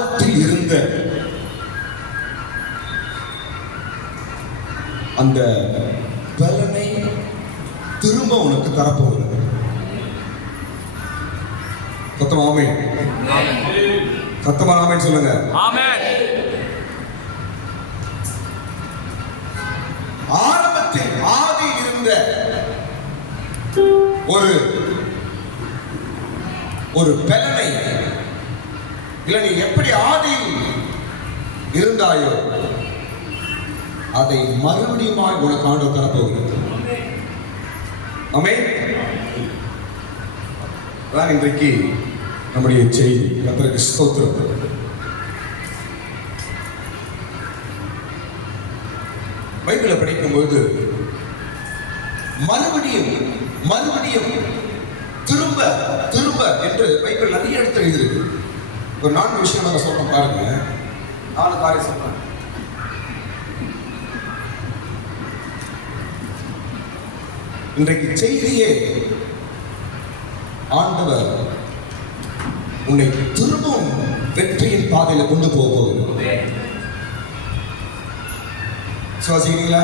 ஆரம்பத்தில் இருந்த அந்த பலனை திரும்ப உனக்கு தரப்போகிறது. சத்தமா ஆமென். சத்தமா ஆமென் சொல்லுங்க. ஆமென். ஆரம்பத்தில் ஆதி இருந்த ஒரு பலனை, இல்ல நீ எப்படி ஆதியில் இருந்தாயோ அதை மறுபடியும் உனக்கு ஆண்டவர் தரப்போகிறது. ஆமென். அதான் இன்றைக்கு நம்முடைய செய்தி. கர்த்தருக்கு ஸ்தோத்திரம். பைபிளை படிக்கும்போது மறுபடியும் மறுபடியும் திரும்ப திரும்ப என்று பைபிள் நிறைய இடத்துல எழுதிருக்கு. ஒரு 4 விஷயம் நாங்கள் சொல்றோம் பாருங்க. 4 காரியம் சொல்றேன். இன்றைக்கு செய்தியே ஆண்டவர் உன்னை திரும்பவும் வெற்றியின் பாதையில கொண்டு போக போகுது. சுவாசிக்கிறீங்களா?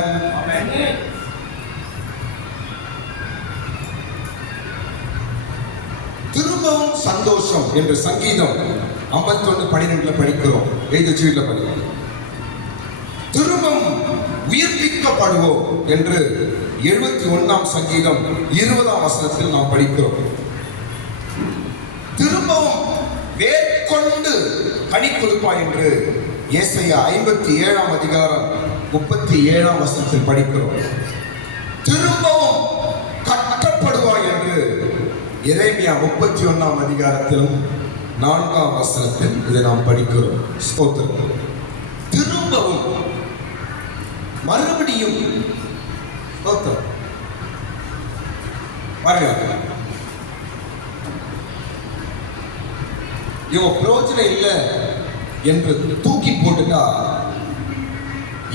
திரும்பவும் சந்தோஷம் என்று சங்கீதம் 51:12 படிக்கிறோம். எழுதில படிக்கிறோம். திரும்பவும் உயிர்ப்பிக்கப்படுவோம் என்று 71 சங்கீதம் 20 வசனத்தில் நாம் படிக்கிறோம். திரும்பவும் வேர்கொண்டு கனி கொடுப்பாய் என்று ஏசாயா 57 அதிகாரம் 37 வசனத்தில் படிக்கிறோம். திரும்பவும் கட்டப்படுவாய் என்று எரேமியா 31 அதிகாரத்திலும் 4 வசனத்தில் இதை நாம் படிக்கிறோம். ஸ்தோத்திரம். திரும்பவும் மறுபடியும் ஸ்தோத்திரம். பாருங்க, இவன் பிரயோஜனம் இல்லை என்று தூக்கி போட்டுட்டா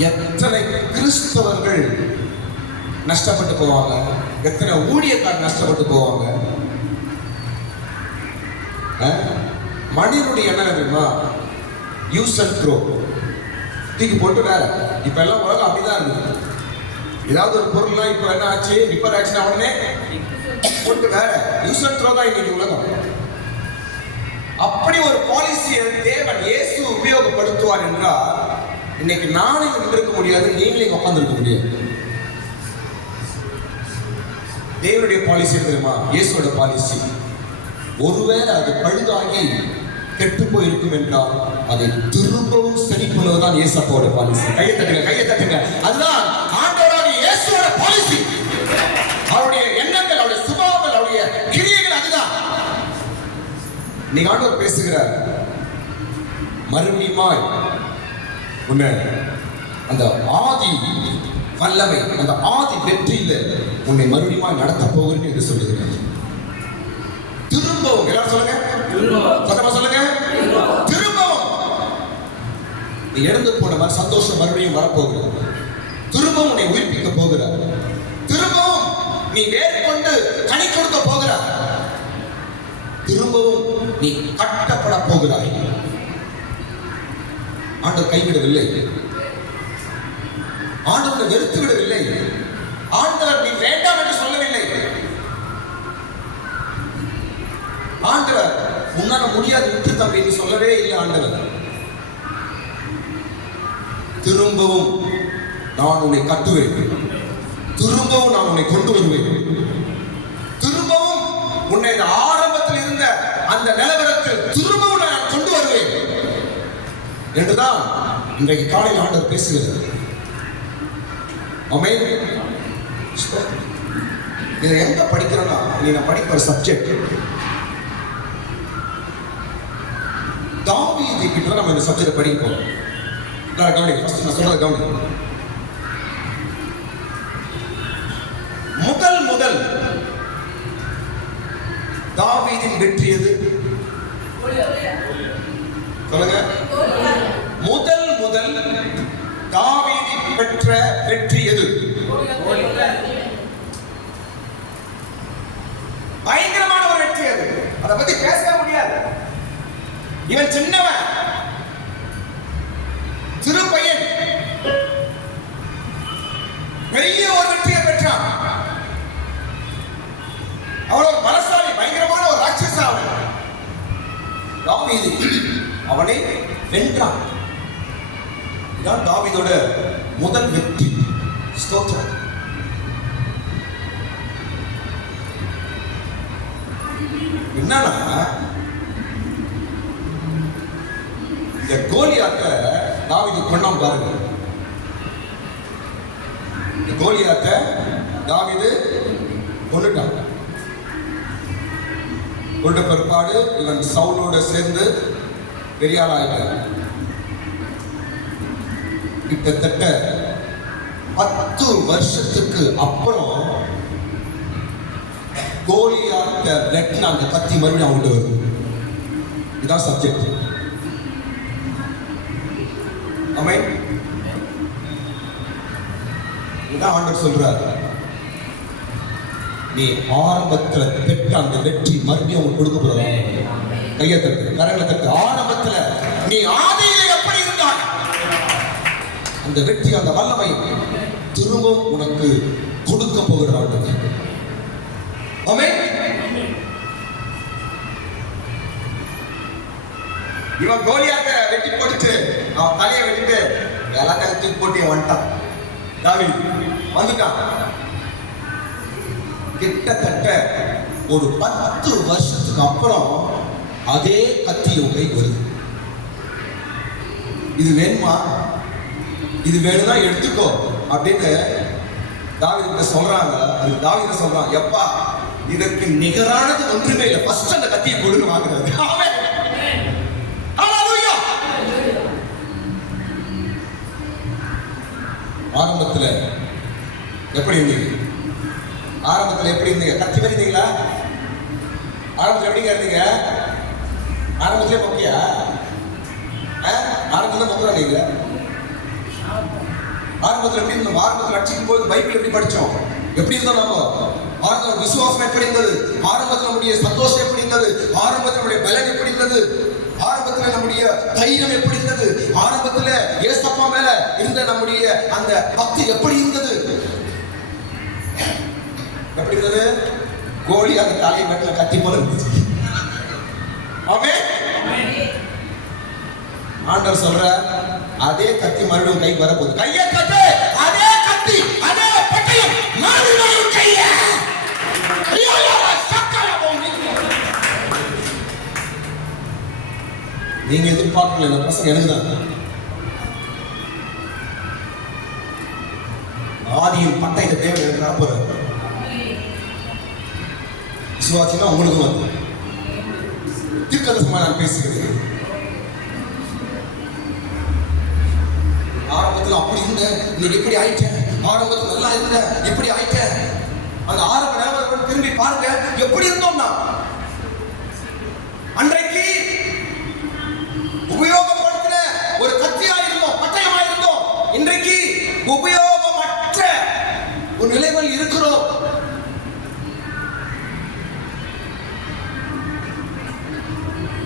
எத்தனை கிறிஸ்தவர்கள் நஷ்டப்பட்டு போவாங்க, எத்தனை ஊழியக்காரர் நஷ்டப்பட்டு போவாங்க. மனிதனுடைய என்ன தெரியுமா? Use and throw. தூக்கி போட்டு வேற. இப்ப எல்லாம் உலகம் அப்படிதான் இருக்கு. ஏதாவது ஒரு பொருள்லாம் இப்ப என்ன ஆச்சு, ரிப்பேர் ஆச்சுன்னா உடனே போட்டு வேற. யூஸ் அண்ட் த்ரோ தான் இன்னைக்கு உலகம். அப்படி ஒரு பாலிசியை தேவன் இயேசு உபயோகப்படுத்துவார் என்றால் இன்னைக்கு நானே இருக்க முடியாது, நீங்களே உட்கார்ந்திருக்க முடியாது. தேவனுடைய பாலிசி தெரியுமா? இயேசுவோட பாலிசி. ஒருவேளை அது பழுதாகி கெட்டு போயிருக்கும் என்றால் அதை திரும்பவும் சரி பண்ணுவதுதான் இயேசுவோட பாலிசி. கையை தட்டுங்க, கையை தட்டுங்க. அதுதான் ஆண்டவராக இயேசுவோட பாலிசி. அவருடைய எண்ணங்கள், அவருடைய சுபாவங்கள், அவருடைய கிரியைகள் அதுதான். நீங்க ஆண்டவர் பேசுகிறார், மறுபடியுமாய் உன்னை அந்த ஆதி வல்லமை, அந்த ஆதி வெற்றியில உன்னை மறுபடியும் நடத்த போகிறேன் என்று சொல்லுகிறார். திரும்பவும் எல்லாரும் சொல்லுங்க, சத்தமா சொல்லுங்க. திரும்பவும் நீ இழந்து போன மாதிரி சந்தோஷம் மறுபடியும் வரப்போகிறது. திரும்பவும் உன்னை உயிர்ப்பிக்க போகிறார். திரும்பவும் நீ வேர்கொண்டு கனி கொடுக்க போகிறார். திரும்பவும் நீ கட்டப்பட போகிறாய். ஆண்டவர் கைவிடவில்லை. ஆண்டவரை வெறுத்து விடவில்லை. ஆண்டவர் நீ வேண்டாம் என்று சொல்லவில்லை. ஆண்டவர் உன்னால முடியாது விட்டு தம்பி நீ சொல்லவே இல்லை. ஆண்டவர் திரும்பவும் நான் உன்னை கட்டுவேன், திரும்பவும் நான் உன்னை கொண்டு வருவேன், திரும்பவும் உன்னை ஆரம்பத்தில் இருந்த அந்த நிலவரத்தில் திரும்பவும் நான் கொண்டு வருவேன் என்றுதான் இன்றைக்கு காலையில் ஆண்டவர் பேசுகிறது. ஆமென். இதை எங்க படிக்கிறோம்னா, நீ நான் படிக்கிற சப்ஜெக்ட் தாவீது கிட்ட நம்ம இந்த சப்ஜெக்ட் படிக்க போறோம். கவனி, ஃபர்ஸ்ட் நான் சொல்றது கவனி. முதல் தாவீதின் வெற்றி எது? சொல்லுங்க. முதல் தாவீது பெற்ற வெற்றி எது? பயங்கரமான ஒரு வெற்றி அது. அதை பத்தி பேசவே முடியாது. இவன் சின்னவன், பெரிய ஒரு வெற்றியை பெற்றான். அவன் ஒரு பலசாலி, பயங்கரமான ஒரு ராட்சசா. தாவீது அவனை வென்றான். இதான் தாவீதோட முதல் வெற்றி. ஸ்தோத்திரம். என்னன்னா, இந்த கோலியாத்த தாவீது கொண்டான் பாருங்க. இந்த கோலியாத்த தாவீது கொண்டுட்டான். கொண்ட பிற்பாடு இவன் சவுலோட சேர்ந்து பெரிய ஆளாயிட்டான். கிட்டத்தட்ட 10 வருஷத்துக்கு அப்புறம் கோலியாத்த வெட்டின அந்த கத்தி மறுபடியும் அவங்ககிட்ட வருது. இதான் சப்ஜெக்ட். ஆமென். இதான் ஆண்டவர் சொல்றாரு, நீ ஆரம்பத்துல பெற்ற அந்த வெற்றி மறுபடியும் அவங்க கொடுக்க போறாங்க. கையை தட்டு, கரங்களை தட்டு. ஆரம்பத்துல நீ ஆதியிலே எப்படி இருந்தாய், அந்த வெற்றி, அந்த வல்லமை திரும்பவும் உனக்கு கொடுக்க போகிற ஆண்டவர். ஆமென். இவன் கோலியாத்தை வெட்டி போட்டுட்டு அவன் தலையை வெட்டிட்டு எல்லாத்தையும் தூக்கி போட்டு வந்துட்டான். தாவீது வந்துட்டான். கிட்டத்தட்ட ஒரு 10 வருஷத்துக்கு அப்புறம் அதே கத்தி உங்கை வருது. இது வேணுமா, இது வேணும்னா எடுத்துக்கோ அப்படின்னு தாவீதுகிட்ட சொல்றாங்க. அது தாவீது சொல்றான், எப்பா இதற்கு நிகரானது ஒன்றுமே இல்லை, ஃபர்ஸ்ட் அந்த கத்தியை கொடுங்க வாங்குறது. ஆமென். ஹல்லேலூயா. ஆரம்பத்துல எப்படி இருந்தீங்க? ஆரம்பத்துல எப்படி இருந்தீங்க? கத்தி மாதிரி இருந்தீங்களா? ஆரம்பத்துல எப்படிங்க இருந்தீங்க? ஆரம்பத்திலே மொக்கையா? ஆரம்பத்துல மொக்கா நீங்க? ஆரம்பத்துல எப்படி இருந்தோம்? ஆரம்பத்துல அடிச்சுக்கும் போது பைபிள் எப்படி படிச்சோம்? எப்படி இருந்தோம் நம்ம? ஆரம்பத்துல விசுவாசம் எப்படி இருந்தது? ஆரம்பத்துல நம்முடைய சந்தோஷம் எப்படி இருந்தது? ஆரம்பத்துல நம்முடைய பலன் எப்படி இருந்தது? ஆரம்பத்துல நம்முடைய தைரியம் எப்படி இருந்தது? ஆரம்பத்துல ஏசப்பா மேல இருந்த நம்முடைய அந்த பக்தி எப்படி இருந்தது? எப்படி இருந்தது? கோழி அந்த தலை வெட்டில கத்தி போல இருந்துச்சு. ஆமென். ஆண்டவர் சொல்ற, அதே கத்தி மறுபடியும் கை வரப்போகுது. கையை கட்டு. அதே கத்தி, அதே பட்டயம் மறுபடியும் கைய. நீங்க எதிர்பார்க்கல, இந்த பசங்க எனக்கு தான். ஆதியின் பட்டயத்தை தேவன் எனக்கு வரப்போறாரு. விசுவாசினா உங்களுக்கு வந்து தீர்க்கதரிசனமா நான் பேசுகிறேன். ஆரம்பத்தில் அப்படி இருந்த, இன்னைக்கு எப்படி ஆயிட்டேன்? ஆரம்பத்தில் நல்லா இருந்த, இப்படி ஆயிட்டேன். அந்த ஆரம்ப நிலவரம் திரும்பி பாருங்க, எப்படி இருந்தோம்னா அன்றைக்கு உபயோகப்படுத்தின ஒரு கத்தியா இருந்தோம், பட்டயமா இருந்தோம். இன்றைக்கு உபயோகமற்ற ஒரு நிலையில் இருக்கிறோம்.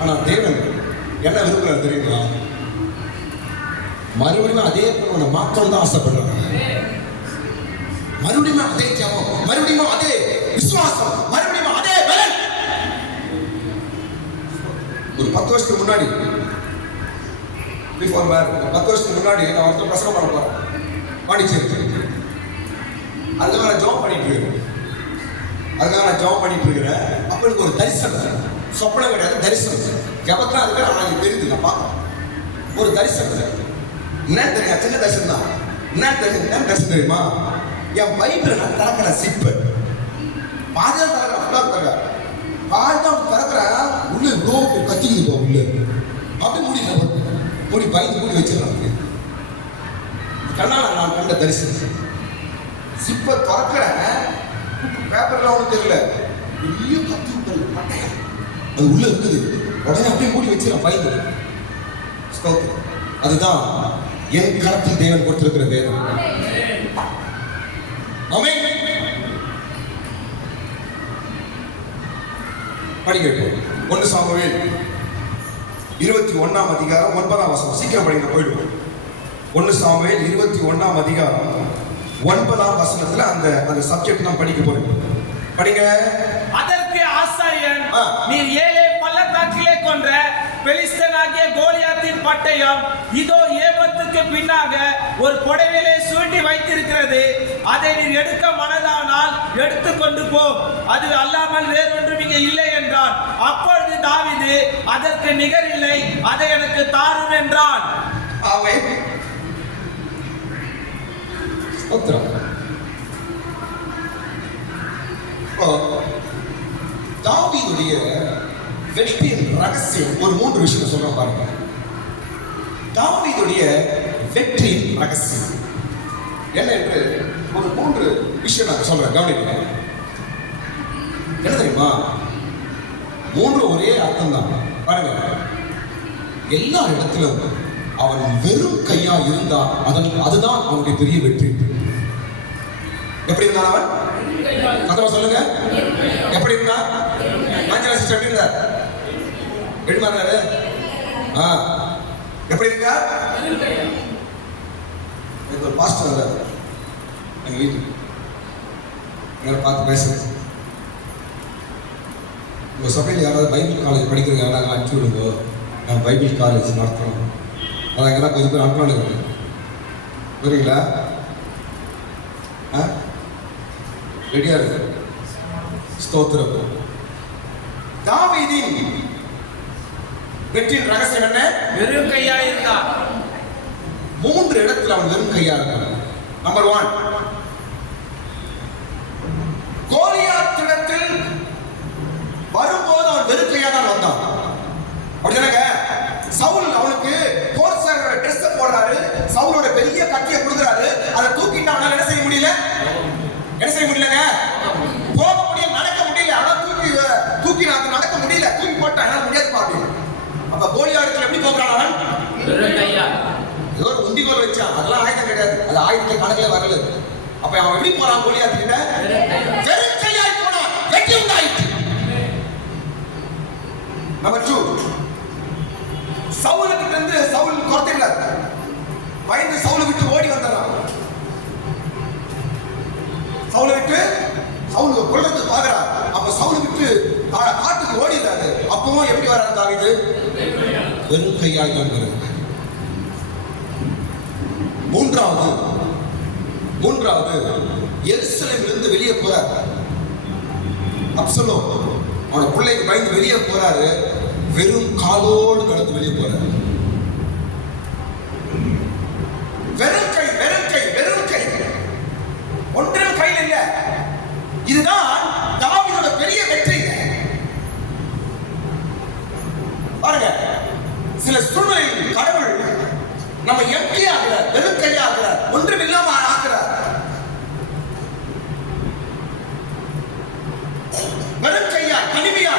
ஆனா தேவன் என்ன விரும்புகிறார் தெரியுங்களா? மறுபடியும் அதே போல மாற்றம் தான் ஆசைப்படுறாங்க. மறுபடியும் அதே ஜெபம், மறுபடியும் அதே விசுவாசம், மறுபடியும் அதே பலன். ஒரு 10 வருஷத்துக்கு முன்னாடி, 10 வருஷத்துக்கு முன்னாடி நான் ஒருத்தர் பிரசங்கம் பண்ண போறேன் பாண்டிச்சேரி. அதுக்காக நான் ஜெபம் பண்ணிட்டு இருக்கிறேன். அப்ப எனக்கு ஒரு தரிசனம், சொப்பனம் கிடையாது, தரிசனம். ஜபத்தான் அதுக்கு நான் தெரியுது, நான் பார்க்கறேன். ஒரு தரிசனம் என்ன தெரியும்? சின்ன தரிசனம் தான். என்ன தரிசனம் தெரியுமா? என் பைபிள் நான் திறக்கிற சிப்பு பாதியா திறக்கிற, ஃபுல்லா திறக்கிற, பாதியா திறக்கிறேன். உள்ள இவ்வளோ கத்திக்கிட்டு போ உள்ள, அப்படி மூடி பயந்து மூடி வச்சிடறாங்க. கண்ணால நான் கண்ட தரிசனம். சிப்பை திறக்கிறேன், பேப்பர்லாம் ஒன்றும் தெரியல, பெரிய கத்தி பட்டயம் அது உள்ள இருக்குது. உடனே அப்படியே மூடி வச்சிடறேன் பயந்து. அதுதான் என் கரத்தில் தேவன் கொடுத்திருக்கிற வேதம். ஆமென். படிக்கட்டும். 1 சாமுவேல் 21ஆம் அதிகாரம் 9ஆம் வசனம். சீக்கிரம் படிங்க, போயிடுவோம். 1 சாமுவேல் 21ஆம் அதிகாரம் 9ஆம் வசனத்துல அந்த சப்ஜெக்ட் தான் படிக்க போறோம். படிங்க. அதற்கு ஆசாரியன், நீர் ஏலே பள்ளத்தாக்கிலே கொன்ற பெலிஸ்தனாகிய கோலியாத்தின் பட்டயம் இதோ ஏபத்துக்கு பின்னாக ஒரு புடவையிலே சுருட்டி வைத்திருக்கிறது. அதை நீர் எடுக்க மனதானால் எடுத்துக்கொண்டு போ, அது அல்லாமல் வேறொன்றும் இங்கே இல்லை என்றான். அப்பொழுது தாவீது, அதற்கு நிகர் இல்லை, அதை எனக்கு தாரும் என்றான். ஆமென். ஸ்தோத்திரம். தாவீதுடைய வெற்றியின் ரகசியம் ஒரு 3 விஷயம் சொல்றேன் பாருங்க. தாவீதுடைய வெற்றியின் ரகசியம் என்ன என்று ஒரு 3 விஷயம் நான் சொல்றேன், கவனிங்க. என்ன தெரியுமா? 3 ஒரே அர்த்தம் தான். பாருங்க, எல்லா இடத்திலும் அவன் வெறும் கையா இருந்தா அதுதான் அவனுடைய பெரிய வெற்றி. எப்படி இருந்தான் அவன்? கதவை சொல்லுங்க. எப்படி இருந்தா? ஆஞ்சலா சிஸ்டர் எப்படி இருந்தார்? எப்படி மாறாரு? எப்படி இருக்கா? ஒரு பாஸ்டர் வந்தார் எங்க வீட்டுக்கு. எங்களை பார்த்து பேசுறேன், உங்க சபையில் யாராவது பைபிள் காலேஜ் படிக்கிறவங்க யாராவது அனுப்பிச்சு விடுங்க, நான் பைபிள் காலேஜ் நடத்துறோம். அதான் எங்கெல்லாம் கொஞ்சம் பேர் அனுப்பலான்னு புரியுங்களா? ரெடியா இருக்கு. ஸ்தோத்திரம். தாவீதின் வெற்றியின் ரகசியம் என்ன? வெறும் கையா இருந்தான். 3 இடத்துல அவன் வெறும் கையா இருந்தான். நம்பர் 1, கோலியாத்திடத்தில் வரும்போது அவன் வெறும் கையா தான் வந்தான். அப்படிதானங்க? சவுல் அவனுக்கு ட்ரெஸ் போடுறாரு, சவுலோட பெரிய கத்தியை கொடுக்குறாரு, அதை தூக்கிட்டு அவனால என்ன செய்ய முடியல? என்ன செய்ய முடியலங்க? போக முடியல, நடக்க முடியல. ஆனா தூக்கி நடக்க முடியல, தூக்கி போட்டான், என்னால முடியாது பாப்பி. அப்ப கோலியாத்தில எப்படி போகிறான் அவன்? ஏதோ ஒரு உண்டிகோல் வச்சான், அதெல்லாம் ஆயுதம் கிடையாது, அது ஆயுதத்தை கணக்குல வரல. அப்ப அவன் எப்படி போறான்? கோலியாத்திட்ட வெறும் கையாய் போனான், வெற்றி உண்டாயிற்று. நம்பர் 2, சவுலுக்கு இருந்து சவுல் குறைத்தில பயந்து சவுலை விட்டு ஓடி வந்துடுறான். சவுலை விட்டு சவுல் கொல்றதுக்கு பாக்குறான். அப்ப சவுலை விட்டு காட்டுக்கு ஓடிடுறாரு. அப்பவும் எப்படி வர்றாரு தாவீது? வெறும் கையாக வருகிறார். மூன்றாவது எருசலேமிலிருந்து வெளியே போறார். அப்சலோம் அவனோட பிள்ளைக்கு பயந்து வெளியே போறாரு. வெறும் காலோடு நடந்து வெளியே போறாரு. வெறும் கை, வெறும் கை, வெறும் கை, ஒன்றும் கையில் இல்ல. இதுதான் தாவீதோட பெரிய வெற்றி. பாருங்க, சில சூழ்நிலையில் கடவுள் நம்ம எம்டி ஆகிறார், வெறும் கையா ஆகிறார், ஒன்றும் இல்லாம ஆகிறார். வெறும் கையா, தனிமையா,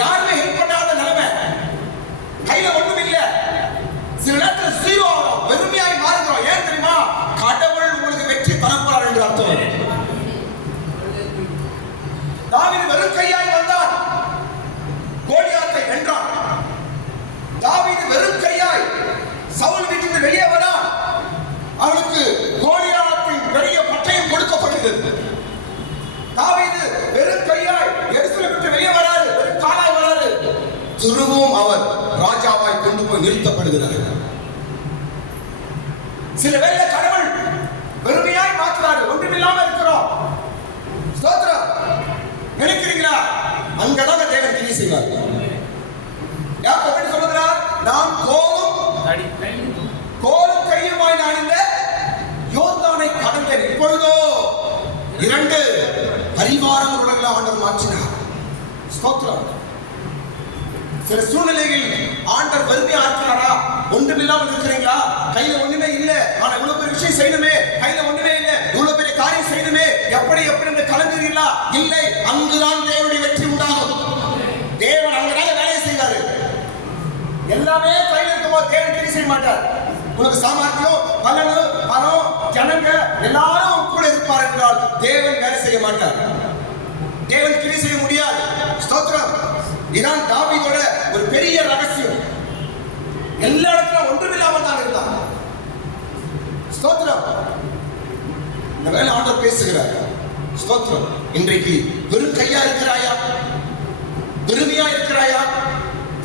யாருமே ஹெல்ப் பண்ணாத நிலைமை, கையில ஒண்ணும் இல்ல. சில நேரத்தில் ஜீரோ ஆகும், வெறுமையாய் மாறுகிறோம். ஏன் தெரியுமா? கடவுள் உங்களுக்கு வெற்றி தரப்போறார் என்று அர்த்தம். தாவீது வெறும் கையாய் வந்தார், கோலியாத்தை வென்றான். தாவீது வெறும் கையாய் சவுல் வீட்டிலிருந்து வெளியே வரான். அவனுக்கு கோலியாத்தின் பெரிய பட்டயம் கொடுக்கப்படுகிறது. தாவீது வெறும் கையாய் எருசலேம் விட்டு வெளியே வராரு, வெறும் காலாய் வராரு. திரும்பவும் அவர் ராஜாவாய் கொண்டு போய் நிறுத்தப்படுகிறார். சில வேளை கடவுள் வெறுமையாய் மாற்றுறாரு, ஒன்றுமில்லாம இருக்கிறோம். ஸ்தோத்திரம். நினைக்கிறீங்களா? அங்கதான் தேவன் கிரியை செய்வார். யாக்கோபு சொல்லுகிறார், நான் கோலும் கையுமாய் நான் இந்த யோர்தானை கடந்தேன். இப்பொழுதோ 2 பரிவாரங்களுடன் ஆண்டவர் மாற்றினார். ஸ்தோத்திரம். சில சூழ்நிலைகள் ஆண்டவர் வறுமையா இருக்கிறாரா? ஒன்றுமில்லாமல் இருக்கிறீங்களா? கையில ஒண்ணுமே இல்ல, ஆனா இவ்வளவு பெரிய விஷயம் செய்யணுமே, கையில ஒண்ணுமே இல்ல, இவ்வளவு பெரிய காரியம் செய்யணுமே, எப்படி என்று கலங்குறீங்களா? இல்லை, அங்குதான் தேவனுடைய வெற்றி உண்டாகும். தேவன் அங்கதான் வேலையை செய்வாரு. எல்லாமே கையில் இருக்கும்போது தேவன் கிரியை செய்ய மாட்டார். உனக்கு சாமர்த்தியம், பலனு, பணம், ஜனங்க எல்லாரும் கூட இருப்பார் என்றால் தேவன் வேலை செய்ய மாட்டார். தேவன் கிரியை செய்ய முடியாது. ஸ்தோத்திரம். இதான் தாவீதோட ஒரு பெரிய ரகசியம். எல்லா இடத்துல ஒன்றுமில்லாமல் தான் இருந்தான். ஸ்தோத்திரம். இந்த வேலை ஆண்டவர் பேசுகிறார். ஸ்தோத்திரம். இன்றைக்கு வெறும் கையா இருக்கிறாயா? வெறுமையா இருக்கிறாயா?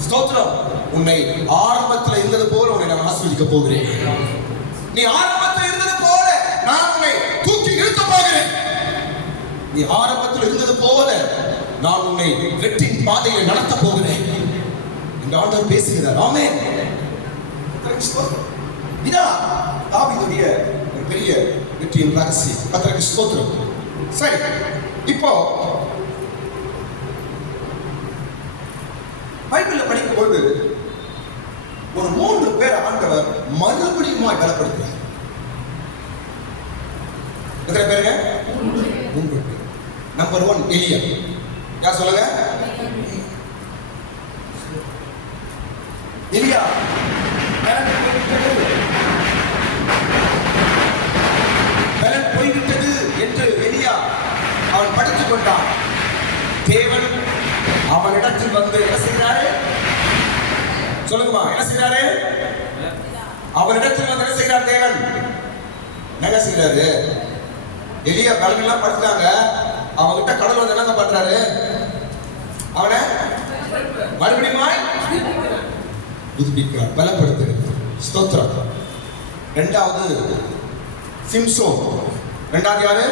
ஸ்தோத்திரம். உன்னை ஆரம்பத்தில் இருந்தது போல உன்னை நான் ஆசீர்வதிக்க போகிறேன். நீ ஆரம்பத்தில் இருந்தது போல நான் உன்னை தூக்கி நிறுத்த போகிறேன். நீ ஆரம்பத்தில் இருந்தது போல நான் உன்னை வெற்றி பாதையை நடத்த போகிறேன் என்று ஆண்டவர் பேசுகிறார். ஆமென். இதான் தாவீதுடைய ஒரு பெரிய வெற்றியின் ரகசியம். கர்த்தருக்கு ஸ்தோத்திரம். சரி, இப்போ பைபிள்ல படிக்கும்போது ஒரு 3 பேர் ஆண்டவர் மறுபடியும் பலப்படுத்துறார். எத்தனை பேருங்க? 3 பேர். நம்பர் 1 எலியா. யார் சொல்லுங்க? எலியா பலன் போய்விட்டது என்று எலியா அவன் படித்துக் கொண்டான். தேவன் அவனிடத்தில் வந்து என்ன செய்கிறாரு? சொல்லுங்கம்மா, என்ன செய்கிறாரு? அவனிடத்தில் வந்து என்ன செய்கிறார் தேவன்? என்ன செய்கிறாரு? எலியா பலன் எல்லாம் படுத்தாங்க. அவன்கிட்ட கடவுள் வந்து என்ன பண்றாரு? அவனை மறுபடியும் புதுப்பிக்கிறார், பலப்படுத்துகிறார். ஸ்தோத்திரம். இரண்டாவது சிம்சோன். இரண்டாவது யாரு?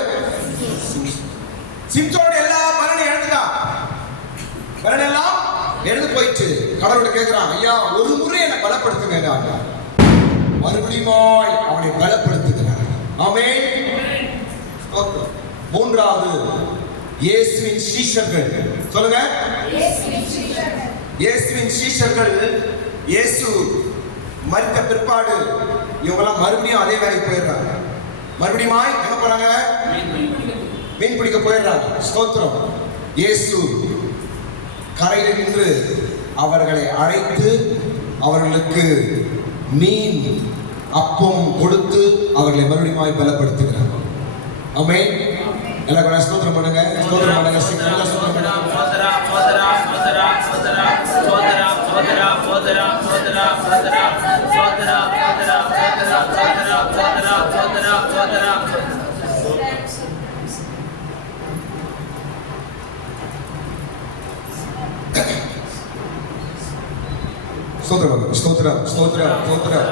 சிம்சோன் எல்லா பலனையும் இழந்துட்டான். பலன் எல்லாம் இழந்து போயிடுச்சு. கடவுள்கிட்ட கேட்கிறான், ஐயா ஒரு முறை என்னை பலப்படுத்துங்க. மறுபடியும் அவனை பலப்படுத்துகிறார். ஆமென். ஸ்தோத்திரம். மூன்றாவது இயேசுவின் சீஷர்கள். சொல்லுங்க. இயேசுவின் சீஷர்கள் இயேசு மரித்த பிற்பாடு இவங்கெல்லாம் மறுபடியும் அதே வேலைக்கு போயிடுறாங்க. மறுபடியும் எங்க போறாங்க? மீன் பிடிக்க போயிடுறாங்க. ஸ்தோத்திரம். இயேசு கரையில் நின்று அவர்களை அழைத்து அவர்களுக்கு மீன் அப்பம் கொடுத்து அவர்களை மறுபடியும் பலப்படுத்துகிறார். ஆமென். எல்லாரும் ஸ்தோத்திரம் பண்ணுங்க. ஸ்தோத்திரம் பண்ணுங்க. சீக்கிரம் ஸ்தோத்திரம் பண்ணுங்க. ஸ்தோத்திரம் ஸ்தோத்திரம் ஸ்தோத்திரம் ஸ்தோத்திரம் ஸ்தோத்திரம்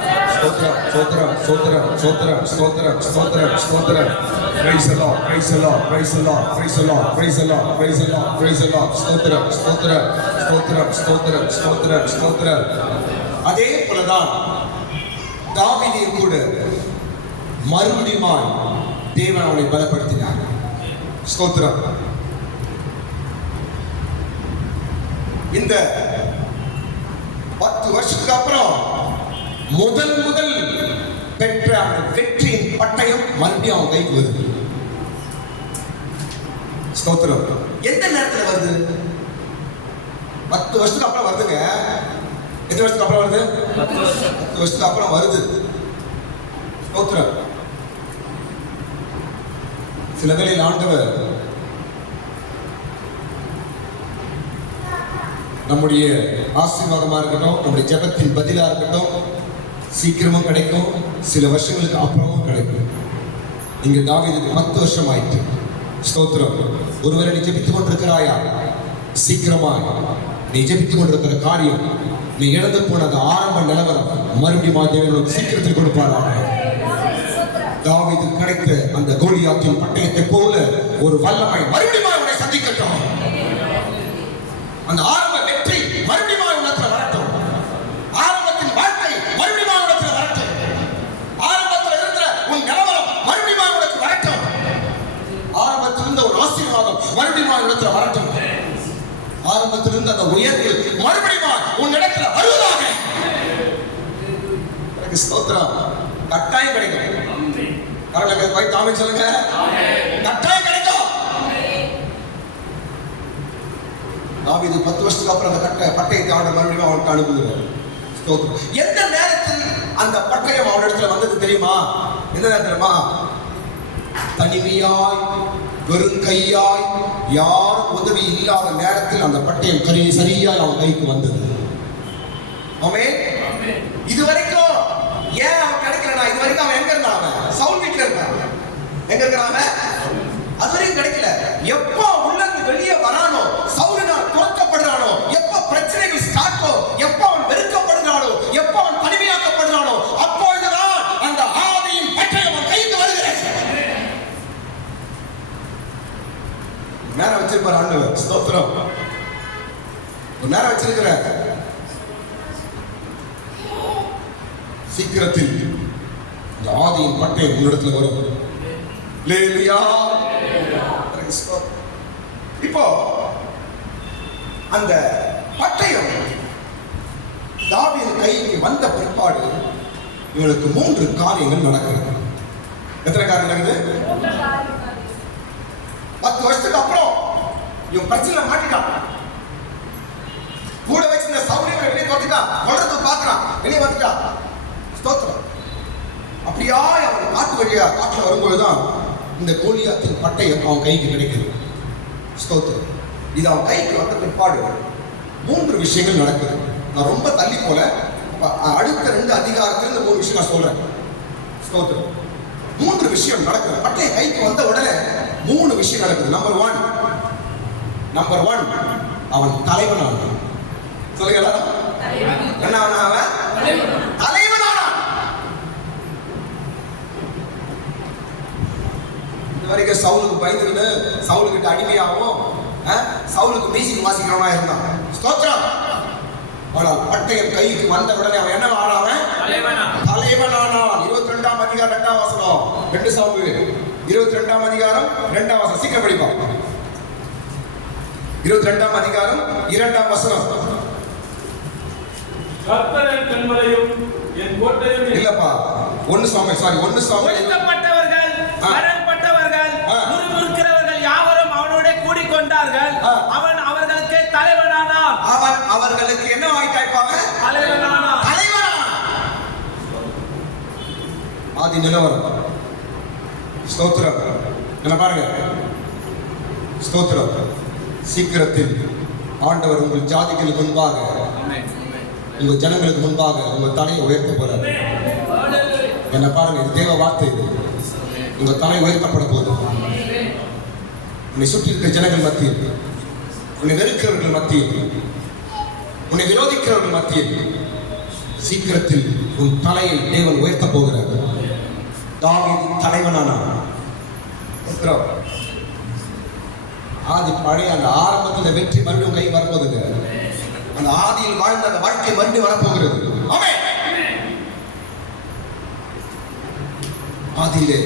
ஸ்தோத்திரம் ஸ்தோத்திரம் ஸ்தோத்திரம் ஸ்தோத்திரம் ஸ்தோத்திரம் ஸ்தோத்திரம். Praise the Lord, praise the Lord, praise the Lord, praise the Lord, praise the Lord, praise the Lord, praise the Lord. ஸ்தோத்திரம் ஸ்தோத்திரம் ஸ்தோத்திரம் ஸ்தோத்திரம் ஸ்தோத்திரம் ஸ்தோத்திரம். அதே போலதான் தாவீதையும் கூட மறுபடியும் தேவன் அவனை பலப்படுத்தினார். ஸ்தோத்திரம். இந்த 10 வருஷத்துக்கு அப்புறம் முதல் பெற்ற அந்த வெற்றியின் பட்டயம் மறுபடியும் அவன் கைக்கு வருது. ஸ்தோத்திரம். எந்த நேரத்தில் வருது? 10 வருஷத்துக்கு அப்புறம் வருதுங்க. எத்தனை வருஷத்துக்கு அப்புறம் வருது? 10 வருஷத்துக்கு அப்புறம் வருது. ஸ்தோத்திரம். சில வேளையில் ஆண்டவர் நம்முடைய ஆசீர்வாதமா இருக்கட்டும், நம்முடைய ஜெபத்தின் பதிலா இருக்கட்டும், சீக்கிரமும் கிடைக்கும், சில வருஷங்களுக்கு அப்புறமும் கிடைக்கும். இங்க தாவீதுக்கு 10 வருஷம் ஆயிட்டு. ஸ்தோத்திரம். ஒருவேளை நீ ஜெபித்துக் கொண்டிருக்கிறாயா? சீக்கிரமாய் நீ ஜெபித்துக் கொண்டிருக்கிற காரியம், நீ இழந்து போன அந்த ஆரம்ப நிலவரம் மறுபடியும் தேவன் சீக்கிரத்தில் கொடுப்பாராக. தாவீது கிடைத்த அந்த கோலியாத்தின் பட்டயத்தை போல ஒரு வல்லமை மறுபடியும் உன்னை சந்திக்கட்டும். அந்த ஆரம்ப வெற்றி மறுபடியும் உன்னத்தில் வரட்டும். ஆரம்பத்தின் வாழ்க்கை மறுபடியும் உன்னத்தில் வரட்டும். ஆரம்பத்தில் இருந்த உன் நிலவரம் மறுபடியும் உனக்கு வரட்டும். ஆரம்பத்தில் இருந்த ஒரு ஆசீர்வாதம் மறுபடியும் உன்னத்தில் வரட்டும். ஆரம்பத்தில் இருந்த அந்த உயர்வு மறுபடியும் உன் இடத்துல வருவதாக. ஸ்தோத்திரம். கட்டாயம் கிடைக்கும். அவர்களுக்கு போய் தாமே சொல்லுங்க. கட்டாயம் கிடைக்கும். தாவீது 10 வருஷத்துக்கு அப்புறம் அந்த பட்டயத்தை அவன் மறுபடியும் அவனுக்கு அனுப்புகிறார். ஸ்தோத்திரம். எந்த நேரத்தில் அந்த பட்டயம் அவன் இடத்துல வந்தது தெரியுமா? எந்த நேரத்திலமா? தனிமையாய் வெறும் கையாய் யார் உதவி இல்லாத நேரத்தில் அந்த பட்டயம் சரியாய் அவன் கைக்கு வந்தது. ஆமென். இதுவரைக்கும் ஏன் அவன் கிடைக்கலனா? இதுவரைக்கும் அவன் எங்க இருந்தான்? அவன் சவுல் வீட்டுல இருந்தான். எங்க இருக்கிறாங்க? அது வரைக்கும் கிடைக்கல. எப்போ உள்ள வெளியே வரானோ, சவுலினால் துரத்தப்படுறானோ, எப்போ பிரச்சனைகள் ஸ்டார்ட்டோ, எப்போ அவன் வெறுக்கப்படுறானோ, எப்போ அவன் தனிமையாக்கப்படுறானோ, அப்பொழுதுதான் அந்த ஆவியின் பட்டயம் அவன் கைக்கு வருகிறது. நேரம் வச்சிருப்பார் ஆண்டவர். ஸ்தோத்திரம். ஒரு நேரம் வச்சிருக்கிற. சீக்கிரத்தில் இந்த ஆதியின் பட்டயம் உன்னிடத்தில் வரும். அல்லேலூயா. இப்போ அந்த பட்டயம் தாவீது கைக்கு வந்த பிற்பாடு இவனுக்கு 3 காரியங்கள் நடக்கிறது. எத்தனை காரியம் நடக்குது? 10 வருஷத்துக்கு அப்புறம் இவன் பிரச்சனை மாட்டிட்டான். கூட வச்சிருந்த சவுலியை வெளியே தோத்துட்டான். வளர்றது பார்க்கிறான், வெளியே வந்துட்டான். ஸ்தோத்திரம். அப்படியா அவன் காட்டுல வரும்போதுதான் இந்த கோலியாத்தின் பட்டயம் அவன் கைக்கு கிடைக்குது. ஸ்தோத்திரம். இது அவன் கைக்கு வந்த பிற்பாடு 3 விஷயங்கள் நடக்குது. நான் ரொம்ப தள்ளி போல, அடுத்த 2 அதிகாரத்துல இந்த 3 விஷயம் நான் சொல்றேன். ஸ்தோத்திரம். 3 விஷயம் நடக்குது. பட்டயம் கைக்கு வந்த உடனே 3 விஷயம் நடக்குது. நம்பர் 1 அவன் தலைவனானான். சொல்லுங்களா? என்ன அவன்? தலைவனானான். வரைக்கும் சவுலுக்கு பயந்துட்டு சவுலுக்கிட்ட அடிமையாகவும் சவுலுக்கு மியூசிக் வாசிக்கிறவனா இருந்தான். ஸ்தோத்திரம். ஆனால் பட்டயம் கைக்கு வந்த உடனே அவன் என்ன ஆனாவன்? தலைவனானான். 22ஆம் அதிகாரம் 2ஆம் வசனம். 2 சாமுவேல் 22ஆம் அதிகாரம் 2ஆம் வசனம். சீக்கிரம் படிப்போம். 22ஆம் அதிகாரம் 2ஆம் வசனம். கர்த்தர் என் கண்மலையும் என் கோட்டையும். இல்லப்பா, 1 சாமுவேல் ஒடுக்கப்பட்டவர்கள், கடன்பட்டவர்கள், முறுமுறுக்கிறவர்கள் யாவரும் அவனோட கூடிக்கொண்டார்கள். அவன் அவர்களுக்கு தலைவனானான். அவன் அவர்களுக்கு என்ன ஆயிட்டாய்ப்பாங்க? தலைவனானான். ஆதி நிலவரம். ஸ்தோத்திரம். என்ன பாருங்க. ஸ்தோத்திரம். சீக்கிரத்தில் ஆண்டவர் உங்கள் ஜாதிகளுக்கு முன்பாக, உங்கள் ஜனங்களுக்கு முன்பாக உங்கள் தலையை உயர்த்த போறார். என்ன பாருங்க, இது தேவ வார்த்தை. இது உங்க தலை உயர்த்தப்பட போகுது. உன்னை சுற்றி இருக்கிற ஜனங்கள் மத்தியில், உன்னை வெறுக்கிறவர்கள் மத்தியில், உன்னை விரோதிக்கிறவர்கள் மத்தியில் சீக்கிரத்தில் உன் தலையை தேவன் உயர்த்த போகிறார். தாவீது தலைவனானான். ஆதி பழைய அந்த ஆரம்பத்தில் வெற்றி மறுபடியும் கை வரப்போகுதுங்க. அந்த ஆதியில் வாழ்ந்த அந்த வாழ்க்கை மறுபடியும் வரப்போகிறது. ஆமென். ஆதியிலே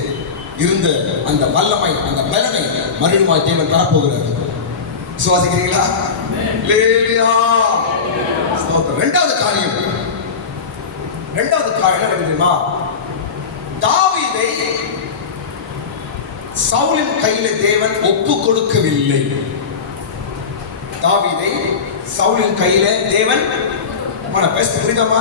இருந்த அந்த வல்லமை, அந்த பலனை மறுபடியும் தேவன் தரப்போகிறார். விசுவாசிக்கிறீங்களா? அல்லேலூயா. ஸ்தோத்திரம். 2வது காரியம் என்ன தெரியுமா? தாவீதை சவுலின் கையில தேவன் ஒப்பு கொடுக்கவில்லை. தாவீதை சவுலின் கையில தேவன் பேச புரியுதாமா?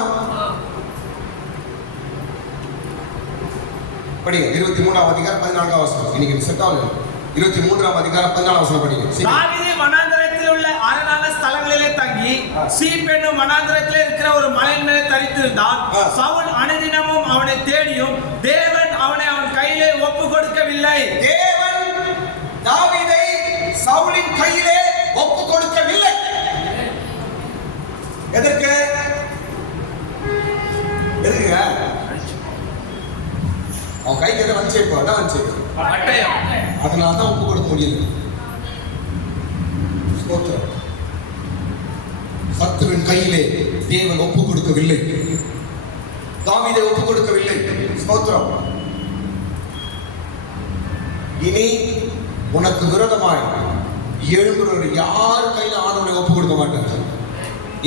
படிங்க. 23ஆம் அதிகாரம் 14ஆம் வசனம். இன்னைக்கு செட்டாவில் 23ஆம் அதிகாரம் 14ஆம் வசனம் படிங்க. தாவீது வனாந்தரத்தில் உள்ள அரணான ஸ்தலங்களிலே தங்கி சீப் என்னும் வனாந்தரத்திலே இருக்கிற ஒரு மலையின் மேல் தரித்திருந்தான். சவுல் அனுதினமும் அவனை தேடியும் தேவன் அவனை அவன் கையிலே ஒப்பு கொடுக்கவில்லை. தேவன் தாவீதை சவுலின் கையிலே ஒப்பு கொடுக்கவில்லை. எதற்கு? எதுக்குங்க? அவன் கைக்கு எதை வந்துச்சு? இப்போ என்ன வந்துச்சு? பட்டயம். அதனால தான் ஒப்பு கொடுக்க முடியல. ஸ்தோத்திரம். சத்துருவின் கையிலே தேவன் ஒப்பு கொடுக்கவில்லை. தாவீதை ஒப்பு கொடுக்கவில்லை. ஸ்தோத்திரம். இனி உனக்கு விரோதமாய் எழும்புறவர் யார் கையில ஆண்டவனை ஒப்பு கொடுக்க மாட்டார்.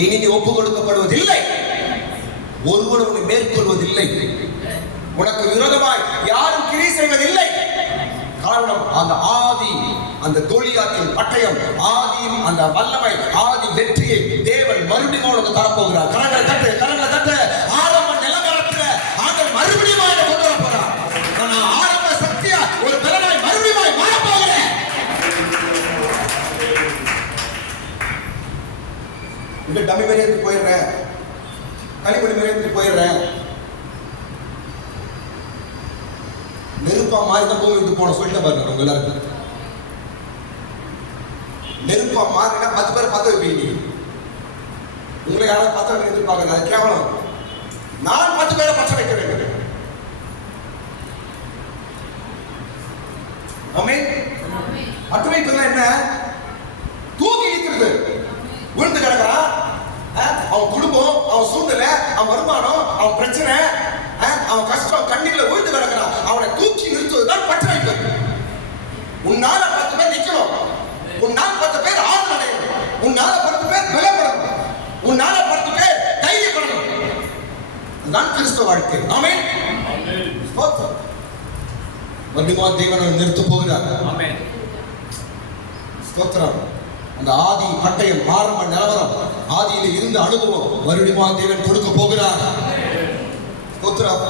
இனி நீ ஒப்பு கொடுக்கப்படுவதில்லை. ஒருவர் உன்னை மேற்கொள்வதில்லை. உனக்கு விரோதமாய் யாரும் கிரி செய்வதில்லை. காரணம், அந்த ஆதி, அந்த கோலியாத்தின் பட்டயம், ஆதியின் அந்த வல்லமை, ஆதி வெற்றியை தேவன் மறுபடியும் உனக்கு தரப்போகிறார். கரங்களை தட்டு. ஆரம்ப நிலவரத்தில் ஆண்டவர் மறுபடியும் கொண்டு வர போறார். நான் ஆரம்ப சக்தியா ஒரு பலனாய் மறுபடியும் மாறப்போகிறேன். இந்த டம்மி மேலே போயிடுறேன், களிமணி மேலே போயிடுறேன். நெருப்ப நெருப்பா மாறி தான் பூமி விட்டு போன சொல்லிட்டு பாருங்க உங்க எல்லாருக்கும். நெருப்பா மாறினா 10 பேரை பத்த வைப்பீங்க. உங்களை யாராவது பத்த வைக்க எதிர்பார்க்கறது அது கேவலம். நான் 10 பேரை பச்சை வைக்க வேண்டும். ஆமென். பத்த வைப்பதுனா என்ன? தூக்கி நிற்கிறது. விழுந்து கிடக்கிறான், அவன் குடும்பம், அவன் சூழ்நிலை, அவன் வருமானம், அவன் பிரச்சனை, அவன் கஷ்டம், கண்ணீர்ல விழுந்து கிடக்கிறான். அவனை தூக்கி நிறுத்துவதுதான் பற்ற வைப்பது. உன்னால 10 பேர் நிக்கணும், உன்னால 10 பேர் ஆறுதல் அடையணும், உன்னால 10 பேர் பலப்படணும், உன்னால 10 பேர் தைரியப்படணும். அதுதான் கிறிஸ்தவ வாழ்க்கை. ஆமென். ஸ்தோத்திரம். மறுபடியும் தேவன் நிறுத்த போகிறார். ஆமென். ஸ்தோத்திரம். அந்த ஆதி பட்டயம் ஆரம்ப நிலவரம் ஆதியில இருந்த அனுபவம் மறுபடியும் தேவன் கொடுக்க போகிறார். ஸ்தோத்திரம்.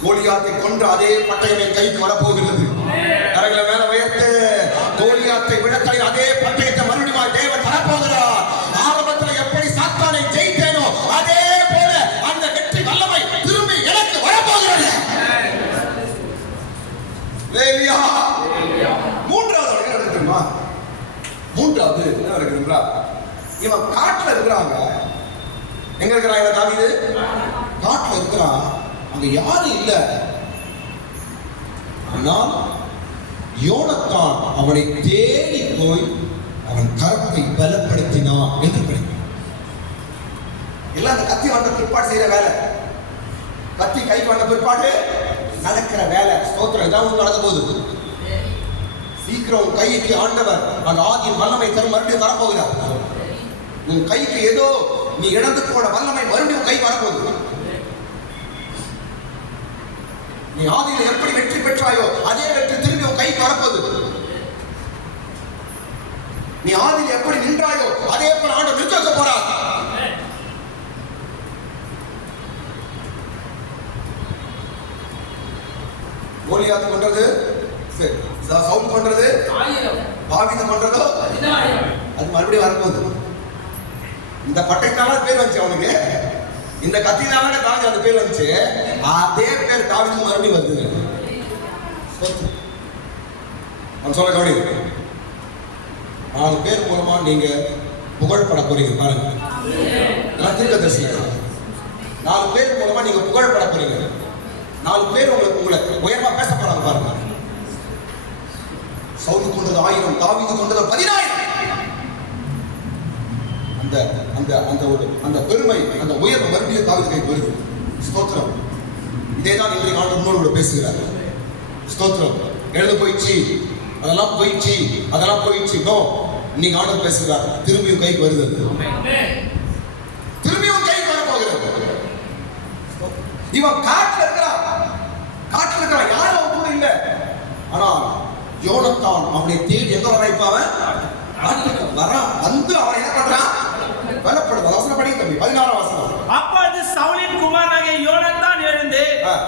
கோலியாத்தை கொன்ற அதே பட்டயம் என் கைக்கு வரப்போகிறது. கரங்களை மேல உயர்த்து. கோலியாத்தை விடத்தை அதே பட்டயத்தை மறுபடியும் தேவன் தரப்போகிறார். ஆரம்பத்தில் எப்படி சாத்தானை ஜெயித்தேனோ அதே போல அந்த வெற்றி வல்லமை திரும்பி எனக்கு வரப்போகிறது. லேலியா. மூன்றாவது என்ன நடக்குதுமா? மூன்றாவது என்ன நடக்குதுன்றா, இவன் காட்டுல இருக்கிறாங்க. எங்க இருக்கிறான் இவன்? தாவீது காட்டுல இருக்கிறான். அங்க யாரும் இல்ல. ஆனால் யோனத்தான் அவனை தேடி போய் அவன் கரத்தை பலப்படுத்தினான் என்று படிக்கிறான். எல்லாம் அந்த கத்தி வந்த பிற்பாடு செய்யற வேலை. கத்தி கை வந்த பிற்பாடு நடக்கிற வேலை. ஸ்தோத்திரம். இதான் நடக்க போகுது. சீக்கிரம் கைக்கு ஆண்டவர் அந்த ஆதியின் வல்லமை தரும் மறுபடியும் வரப்போகிறார். உன் கைக்கு ஏதோ நீ இழந்து போன வல்லமை மறுபடியும் கை வரப்போகுது. நீ ஆதியில் எப்படி வெற்றி பெற்றாயோ அதே வெற்றி திரும்பி உன் கைக்கு வரப்போகுது. நீ ஆதியில் எப்படி நின்றாயோ அதே போல ஆண்டவர் நிற்க வைக்க போறார். கோலியாத் கொன்றது சரி, சவுல் கொன்றது 1000, தாவீது கொன்றதோ 10000. அது மறுபடியும் வரப்போகுது. இந்த பட்டைக்கால பேர் வந்துச்சு அவனுக்கு, இந்த கத்தினால தாவீது அந்த பேர் வந்துச்சு. அதே பேர் தாவீது மறுபடியும் வருது. அவன் சொல்ல கவனி, 4 பேர் மூலமா நீங்க புகழ்பட போறீங்க பாருங்க. நான் தீர்க்க தரிசனம். 4 பேர் மூலமா நீங்க புகழ்பட போறீங்க. 4 பேர் உங்களை உயர்வா பேச போறாங்க பாருங்க. சவுல் கொண்டது 1000, தாவீது கொண்டது 10000. அந்த பெருமை, அந்த உயர்வு மறுபடியும் தாவீது கைக்கு வருது. ஸ்தோத்திரம். இதேதான் இன்றைக்கு ஆண்டவர் கூட பேசுகிறார். ஸ்தோத்திரம். எழுத போயிடுச்சு, அதெல்லாம் போயிடுச்சு. நோ, இன்னைக்கு ஆண்டவர் பேசுகிறார். திரும்பியும் கைக்கு வருது. திரும்பியும் கைக்கு வர போகிறது. இவன் காட்டுல இருக்கிறான். யாரும் அவன் கூட இல்லை. ஆனால் யோனத்தான் அவனை தேடி எங்க வர வைப்பாவன் வரான். வந்து அவன் என்ன பண்றான்? பலப்படுது. வசனம் படிங்க தம்பி, 16ஆம் வசனம். அப்பொழுது சவுலின் குமாரனாகிய யோனத்தான் எழுந்து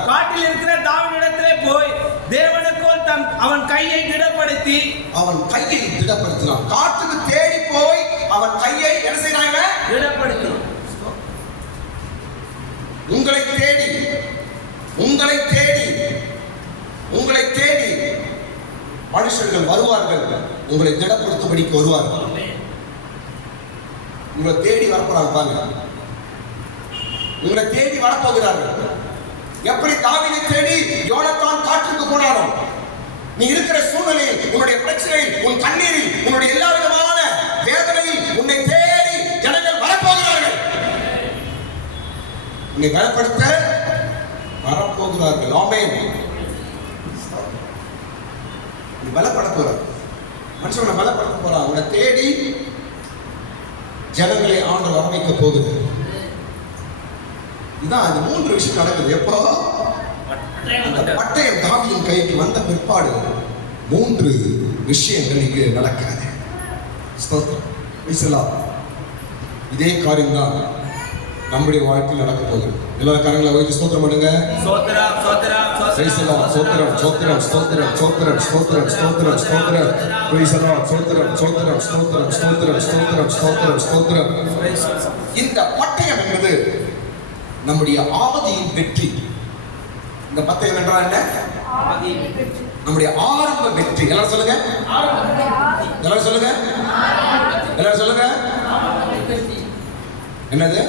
காட்டில் இருக்கிற தாவீதிடத்திலே போய் தேவனுக்குள் அவன் கையை திடப்படுத்தினான். காட்டுக்கு தேடி போய் அவன் கையை என்ன செய்றாங்க? திடப்படுத்தினான். உங்களை தேடி மனுஷர்கள் வருவார்கள். உங்களை திடப்படுத்தும்படிக்கு வருவார்கள். உங்களை தேடி வரப்போறாங்க பாருங்க. உங்களை தேடி வரப்போகிறார்கள். எப்படி தாவீதை தேடி யோனத்தான் காட்டுக்கு போனாரோ, நீ இருக்கிற சூழ்நிலையில், உன்னுடைய பிரச்சனையில், உன் கண்ணீரில், உன்னுடைய எல்லா விதமான வேதனையில் உன்னை தேடி ஜனங்கள் வரப்போகிறார்கள். உன்னை பலப்படுத்த வரப்போகிறார்கள். ஆமென். நீ பலப்பட போற மனுஷனை பலப்படுத்த போறா. உன்னை தேடி ஜனங்களை ஆண்டு வர வைக்க போகுது. இதான் அந்த 3 விஷயம் நடக்குது. எப்போ அந்த பட்டயம் தாவீதின் கைக்கு வந்த பிற்பாடு 3 விஷயங்கள் இங்கு நடக்கிறது. இதே காரியம் தான் நம்முடைய வாழ்க்கையில் நடக்க போகுது. எல்லா காரியங்களை வைத்து ஸ்தோத்திரம் பண்ணுங்க. இந்த பட்டயம் என்பது நம்முடைய ஆதியின் வெற்றி. இந்த பட்டயம் என்றால் என்ன? நம்முடைய ஆரம்ப வெற்றி. எல்லாரும் சொல்லுங்க, எல்லாரும் சொல்லுங்க, எல்லாரும் சொல்லுங்க. என்னது?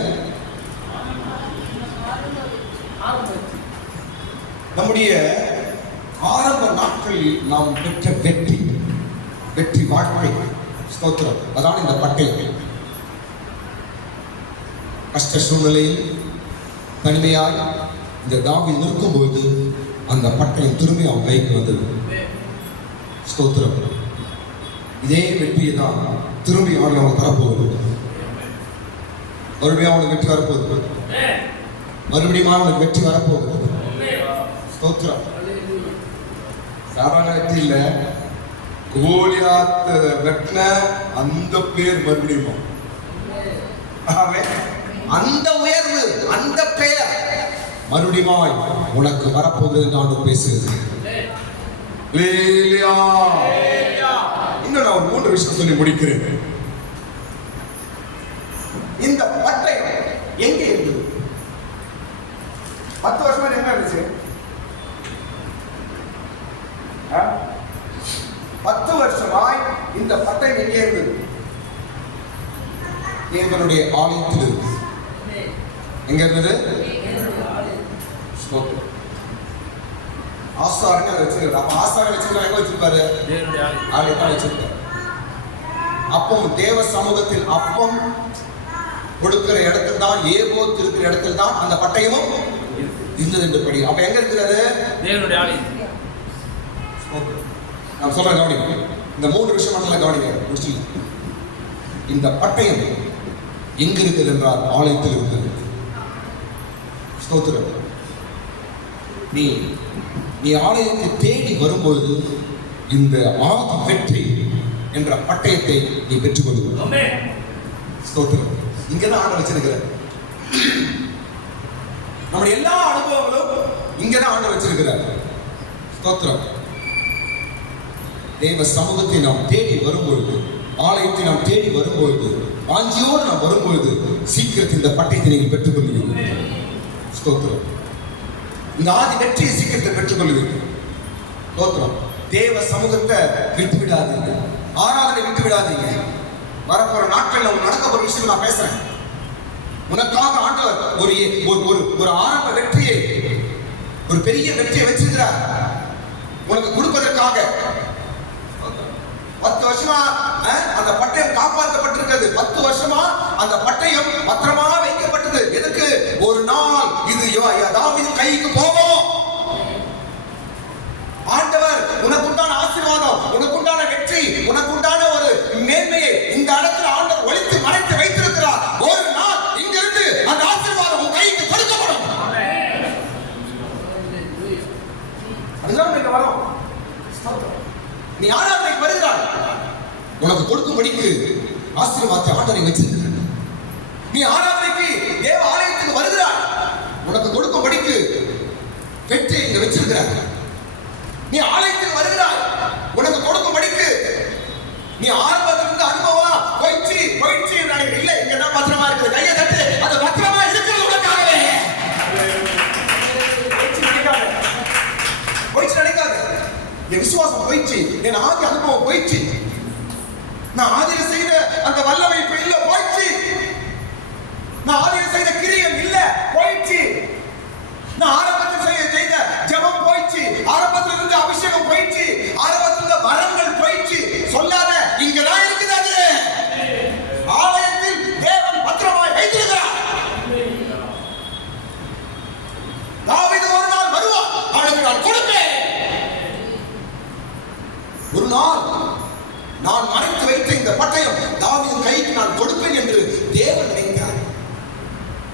நம்முடைய ஆரம்ப நாட்களில் நாம் பெற்ற வெற்றி, வெற்றி வாழ்க்கை. ஸ்தோத்திரம். அதான் இந்த பட்டயம். கஷ்ட சூழ்நிலையில் தனிமையாய் இந்த தாவீது நிற்கும்போது அந்த பட்டயம் திரும்பி அவன் கைக்கு வந்தது. ஸ்தோத்திரம். இதே வெற்றியை தான் திரும்பி அவனுக்கு தரப்போகுது. மறுபடியும் அவனுக்கு வெற்றி வரப்போகுது. மறுபடியும் அவனுக்கு வெற்றி வரப்போகுது. ஸ்தோத்திரம். சாதாரண வெற்றி இல்ல, கோலியாத் வெட்டின அந்த பேர் மறுபடியும் அந்த உயர்வு, அந்த பெயர் மறுபடியும் உனக்கு வரப்போகிறது நான் பேசுகிறது. இன்னும் நான் 3 விஷயம் சொல்லி முடிக்கிறேன். இந்த பட்டயம் எங்க இருந்தது? 10 வருஷமா எங்க இருந்துச்சு? 10 வருஷமாய் இந்த பட்டயம் எங்கே இருந்தது? தேவனுடைய ஆலயத்தில் இருந்தது. எங்க இருந்தது? ஆசாரங்க வச்சிருக்காரு. அப்ப ஆசாரம் வச்சிருக்காரு, எங்க வச்சிருப்பாரு? ஆலயத்தான் வச்சிருக்காரு. அப்போ தேவ சமூகத்தில் அப்பம் கொடுக்கிற இடத்துல தான், ஏபோத் இருக்கிற இடத்துல தான் அந்த பட்டயமும் இருந்தது என்று படி. அப்ப எங்க இருக்கிறது? தேவனுடைய ஆலயம். நான் சொல்றேன், கவனிங்க. இந்த 3 விஷயம் மட்டும் கவனிங்க, முடிச்சு. இந்த பட்டயம் எங்க இருக்கிறது என்றால் ஆலயத்தில் இருக்கிறது. ஸ்தோத்திரம். நீ ஆலயத்தை தேடி வரும்பொழுது இந்த ஆதி வெற்றி என்ற பட்டயத்தை நீ பெற்றுக் கொள்ளுங்க. ஸ்தோத்திரம். இங்கதான் ஆண்டு வச்சிருக்கிறார். நம்முடைய எல்லா அனுபவங்களும் இங்கதான் ஆண்டு வச்சிருக்கிறார். ஸ்தோத்திரம். தேவ சமூகத்தை நாம் தேடி வரும்பொழுது, ஆலயத்தை நாம் தேடி வரும்பொழுது, வாஞ்சியோடு நாம் வரும்பொழுது சீக்கிரத்தில் இந்த பட்டயத்தை நீங்கள் பெற்றுக் கொள்வீர்கள். ஸ்தோத்திரம். இந்த ஆதி வெற்றியை சீக்கிரத்தை பெற்றுக் கொள்வீர்கள். ஸ்தோத்திரம். தேவ சமூகத்தை விட்டு விடாதீங்க, ஆராதனை விட்டு விடாதீங்க. வரப்போற நாட்கள்ல நடக்க போற விஷயம் நான் பேசுறேன். உனக்காக ஆண்டவர் ஒரு ஆரம்ப வெற்றியை, ஒரு பெரிய வெற்றியை வச்சிருக்கிறார் உனக்கு கொடுப்பதற்காக. 10 வருஷமா அந்த பட்டயம் காப்பாற்றப்பட்டிருக்கிறது. 10 வருஷமா அந்த பட்டயம் பத்திரமா வைக்கப்பட்டது. எதுக்கு? ஒரு நாள் இது தாவீது கைக்கு போகும். ஆண்டவர் உனக்குண்டான ஆசீர்வாதம், உனக்குண்டான வெற்றி, உனக்குண்டான ஒரு மேன்மையை இந்த இடத்துல ஆண்டவர் ஒளித்து மறைத்து வைத்திருக்கிறார். ஒரு நாள் இங்கிருந்து அந்த ஆசீர்வாதம் உன் கைக்கு கொடுக்கப்படும். அதுதான் இங்க வரும். நீ ஆராதனைக்கு வருகிறாய், உனக்கு கொடுக்கும்படிக்கு ஆசீர்வாதத்தை ஆண்டவரை வச்சிருக்கிறார். நீ ஆராதனைக்கு தேவ ஆலயத்துக்கு வருகிறாய், உனக்கு கொடுக்கும்படிக்கு வெற்றியை இங்க வச்சிருக்கிறார். நீ ஆலயத்துக்கு வருகிறாய், உனக்கு கொடுக்கும்படிக்கு நீ ஆரம்பத்திலிருந்து அனுபவம் போயிடுச்சு இல்லை, இங்க தான் பத்திரமா இருக்குது. கையை தட்டு, அது பத்திரமா இருக்கிறது உனக்காகவே. போயிடுச்சு நினைக்காது. என் விசுவாசம் போயிடுச்சு, என் ஆதி அனுபவம் போயிடுச்சு, நான் ஆதியில செய்த அந்த வல்லமை இப்ப இல்ல, போயிடுச்சு. நான் ஆதியில செய்த கிரியம் இல்ல, போயிடுச்சு. நான் ஆரம்பத்தில் செய்த ஜெபம் போயிடுச்சு, ஆரம்பத்தில் இருந்த அபிஷேகம் போயிடுச்சு, ஆரம்பத்தில் இருந்த வரங்கள் போயிடுச்சு. சொல்லாத, இங்கதான் இருக்குது. அது ஆலயத்தில் தேவன் பத்திரமாய் வைத்திருக்கிறார். தாவீது ஒரு நாள் வருவான், அவனுக்கு நான் கொடுப்பேன். ஒரு நாள் நான் மறைத்து வைத்த இந்த பட்டயம் தாவீதின் கைக்கு நான் கொடுப்பேன் என்று தேவன் நினைத்தார்.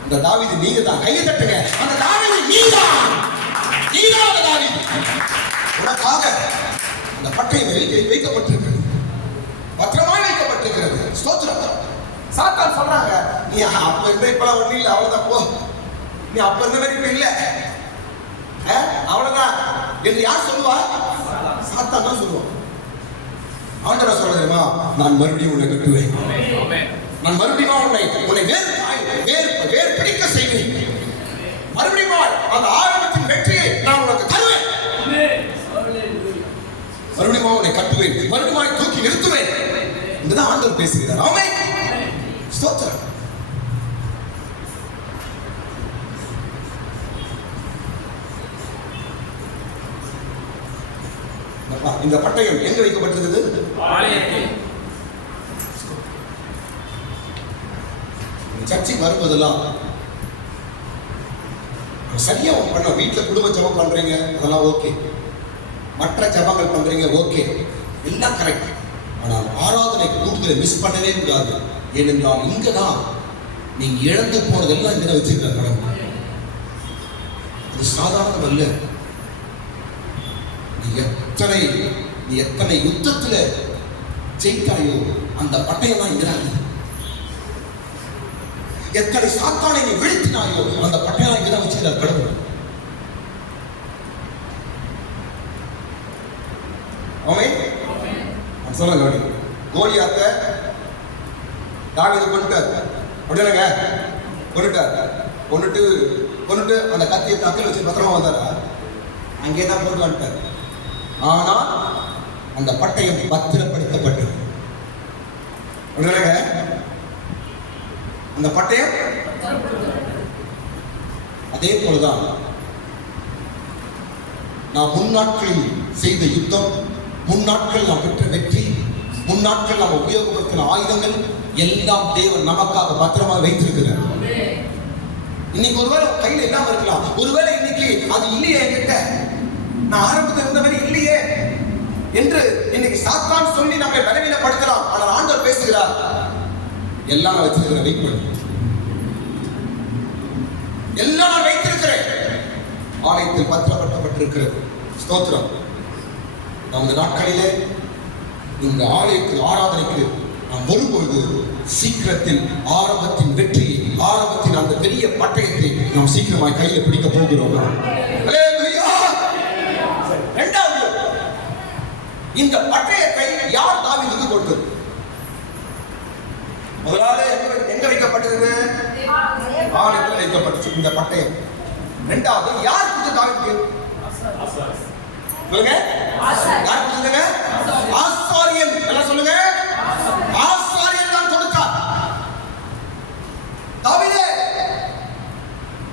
அந்த தாவீது நீங்க தான். கையை தட்டுங்க. அந்த தாவீது நீதான். அந்த தாவீது உனக்காக அந்த பட்டயம் வைக்கப்பட்டிருக்கிறது, பத்திரமாய் வைக்கப்பட்டிருக்கிறது. ஸ்தோத்திரம். சாத்தான் சொல்றாங்க, நீ அப்ப இருந்த இப்பெல்லாம் ஒண்ணு இல்லை, அவ்வளவுதான் போ, நீ அப்ப இருந்த மாதிரி இப்ப இல்ல, அவ்வளவுதான் என்று யார் சொல்லுவா? சாத்தான் தான் சொல்லுவான். ஆண்டவர் சொல்ல தெரியுமா? நான் மறுபடியும் உன்னை கட்டுவேன், நான் மறுபடியும் உன்னை வேறு பிடிக்க செய்வேன், மறுபடியும் அந்த ஆரம்பத்தின் வெற்றியை நான் உனக்கு தருவேன். மறுபடியும் உன்னை கட்டுவேன், மறுபடியும் தூக்கி நிறுத்துவேன் என்றுதான் ஆண்டவர் பேசுகிறார். ஆமென். ஸ்தோத்திரம். இந்த பட்டயம் எங்க வைக்கப்பட்டிருக்கிறது? ஆலயத்தில். சர்ச்சைக்கு வரும்போதெல்லாம் சரியா பண்ண, வீட்டுல குடும்ப ஜெபம் பண்றீங்க, அதெல்லாம் ஓகே, மற்ற ஜெபங்கள் பண்றீங்க, ஓகே, எல்லாம் கரெக்ட். ஆனால் ஆராதனை கூட்டத்தை மிஸ் பண்ணவே கூடாது. ஏனென்றால் இங்கதான் நீங்க இழந்து போனதெல்லாம் இங்க வச்சிருக்க கடவுள். அது சாதாரணம் அல்ல. நீ எத்தனை யுத்தத்துல ஜெயித்தாயோ அந்த பட்டயம் தான் இங்கிறாங்க. எத்தனை சாத்தானை நீ வீழ்த்தினாயோ அந்த பட்டயம் இங்கதான் வச்சிருக்கார் கடவுள். ஆமென். சொல்லுங்க, கோலியாத்த தாவீது கொன்னுட்டார், அப்படிதானங்க? கொன்னுட்டு அந்த கத்தியை தக்கில் வச்சு பத்திரமா வந்தாரா? அங்கே தான் போட்டு வந்துட்டார். ஆனால் அந்த பட்டயம் பத்திரப்படுத்தப்பட்டது. அந்த பட்டயம் அதே போலதான் நாம் முன்னாட்களில் செய்த யுத்தம், முன்னாட்கள் நாம் பெற்ற வெற்றி, முன்னாட்கள் நாம் உபயோகப்படுத்தின ஆயுதங்கள் எல்லாம் தேவன் நமக்காக பத்திரமாக வைத்திருக்கிறார். இன்னைக்கு ஒருவேளை கையில் எல்லாம் இருக்கலாம், ஒருவேளை இன்னைக்கு அது இல்லையே என்கிட்ட, நான் ஆரம்பத்தில் இருந்த மாதிரி இல்லையே என்று இன்னைக்கு சாத்தான் சொல்லி நம்மை பலவீனப்படுத்தலாம். ஆனால் ஆண்டவர் பேசுகிறார், எல்லாம் நான் வச்சிருக்கிறேன், வெயிட் பண்ணு, எல்லாம் நான் வைத்திருக்கிறேன், ஆலயத்தில் பத்திரப்பட்டப்பட்டிருக்கிறது. ஸ்தோத்திரம். அந்த நாட்களிலே இந்த ஆலயத்தில் ஆராதனைக்கு நாம் வரும்பொழுது சீக்கிரத்தில் ஆரம்பத்தின் வெற்றி, ஆரம்பத்தின் அந்த பெரிய பட்டயத்தை நாம் சீக்கிரமாய் கையில் பிடிக்க போகிறோம். இரண்டாவது, இந்த பட்டயத்தை யார் தாவீதுக்கு கொடுத்தது? முதலாவது எங்க வைக்கப்பட்டது? ஆலயத்தில் வைக்கப்பட்டது இந்த பட்டயம். இரண்டாவது, யார் கொடுத்த தாவீதுக்கு? சொல்லுங்க, யார் கொடுத்ததுங்க? ஆசாரியன். எல்லாம் சொல்லுங்க, ஆசாரியன் தான் கொடுத்தார். தாவீதே,